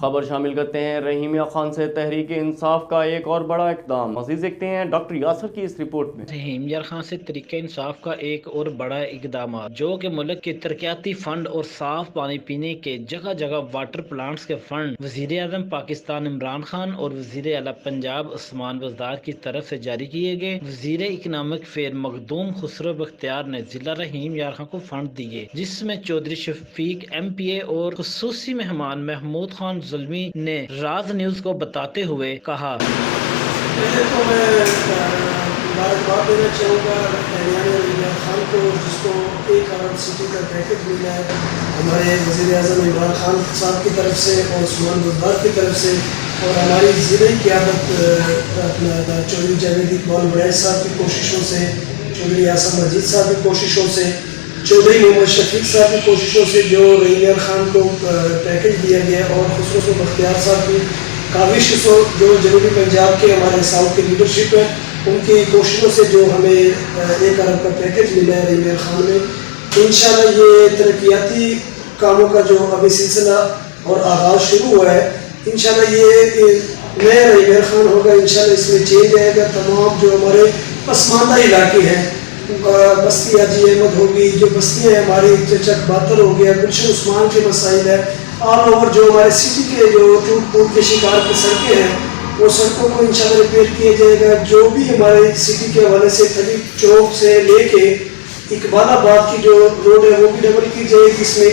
خبر شامل کرتے ہیں رحیم یار خان سے تحریک انصاف کا ایک اور بڑا اقدام، مزید دیکھتے ہیں ڈاکٹر یاسر کی اس رپورٹ میں۔ رحیم یار خان سے تحریک انصاف کا ایک اور بڑا اقدامات، جو کہ ملک کے ترقیاتی فنڈ اور صاف پانی پینے کے جگہ جگہ واٹر پلانٹس کے فنڈ وزیر اعظم پاکستان عمران خان اور وزیر اعلیٰ پنجاب عثمان بزدار کی طرف سے جاری کیے گئے۔ وزیر اکنامک فیر مخدوم خسرو بختیار نے ضلع رحیم یار خان کو فنڈ دیے، جس میں چودھری شفیق ایم پی اے اور خصوصی مہمان محمود خان زلمی نے راز نیوز کو بتاتے ہوئے کہا۔ پہلے تو میں مبارکباد دینا چاہوں گا رحیم یار خان کو، جس کو 1 ارب سٹی کا پیکج ملا ہے ہمارے وزیر اعظم عمران خان صاحب کی طرف سے اور عثمان بزدار کی طرف سے، اور ہماری ضلعی قیادت چودھری جاوید اقبال وڑیچ صاحب کی کوششوں سے، چودھری یاسر مجید صاحب کی کوششوں سے، چودھری محمد شفیق صاحب کی کوششوں سے جو رحیم یار خان کو پیکج دیا گیا، اور خسرو بختیار صاحب کی کاوش جو جنوبی پنجاب کے ہمارے ساؤتھ کی لیڈرشپ ہے، ان کی کوششوں سے جو ہمیں 1 ارب کا پیکج ملا ہے رحیم یار خان میں، انشاءاللہ یہ ترقیاتی کاموں کا جو ابھی سلسلہ اور آغاز شروع ہوا ہے، انشاءاللہ یہ نیا رحیم یار خان ہوگا۔ انشاءاللہ اس میں چینج آئے گا۔ تمام جو ہمارے پسماندہ علاقے ہیں، بستی حاجی احمد ہوگی، جو بستیاں ہیں ہماری چچک باتر ہو گیا، گلشن عثمان کے مسائل ہے، آل اوور جو ہمارے سٹی کے جو ٹوٹ پھوٹ کے شکار کی سڑکیں ہیں، وہ سڑکوں کو انشاءاللہ ریپیئر کیا جائے گا۔ جو بھی ہمارے سٹی کے حوالے سے تھلی چوک سے لے کے اقبال آباد کی جو روڈ ہے وہ بھی ڈبل کی جائے گی، اس میں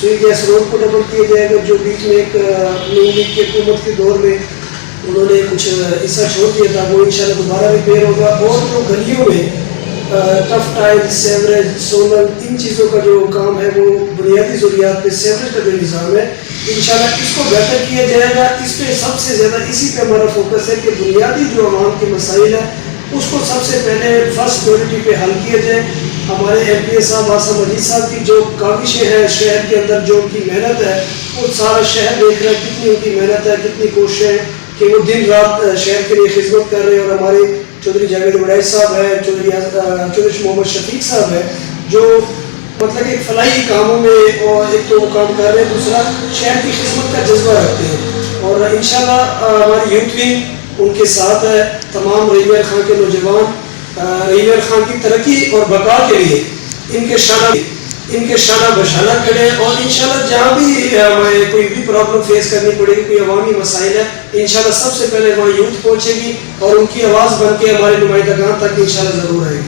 سوئی گیس روڈ کو ڈبل کیا جائے گا، جو بیچ میں ایک نون لیگ کی حکومت کے دور میں انہوں نے کچھ حصہ چھوڑ دیا تھا، وہ انشاءاللہ دوبارہ ریپیئر ہوگا۔ اور جو گلیوں میں ٹف ٹائل، سیوریج، سولر، ان چیزوں کا جو کام ہے وہ بنیادی ضروریات پہ سیوریج کا جو نظام ہے، انشاءاللہ اس کو بہتر کیا جائے گا۔ اس پہ سب سے زیادہ اسی پہ ہمارا فوکس ہے کہ بنیادی جو عوام کے مسائل ہیں اس کو سب سے پہلے فرسٹ پریورٹی پہ حل کیا جائے۔ ہمارے ایم پی اے صاحب آصف مجید صاحب کی جو کاوشیں ہیں شہر کے اندر، جو ان کی محنت ہے، وہ سارا شہر دیکھ رہا ہے کتنی ان کی محنت ہے، کتنی کوششیں ہیں کہ وہ دن رات شہر کے لیے خدمت کر رہے ہیں۔ اور ہمارے چودھری جاوید وڑیچ صاحب ہے، چودھری محمد شفیق صاحب ہے، جو مطلب کہ فلاحی کاموں میں اور ایک تو وہ کام کر رہے ہیں، دوسرا شہر کی خدمت کا جذبہ رکھتے ہیں۔ اور انشاءاللہ ہماری یوتھ بھی ان کے ساتھ ہے۔ تمام رحیم یار خان کے نوجوان رحیم یار خان کی ترقی اور بقا کے لیے ان کے شانہ بشانہ کھڑے، اور انشاءاللہ جہاں بھی ہمیں کوئی بھی پرابلم فیس کرنی پڑے گی، کوئی عوامی مسائل ہے، انشاءاللہ سب سے پہلے وہاں یوتھ پہنچے گی اور ان کی آواز بن کے ہمارے نمائندگان تک انشاءاللہ ضرور آئے گی۔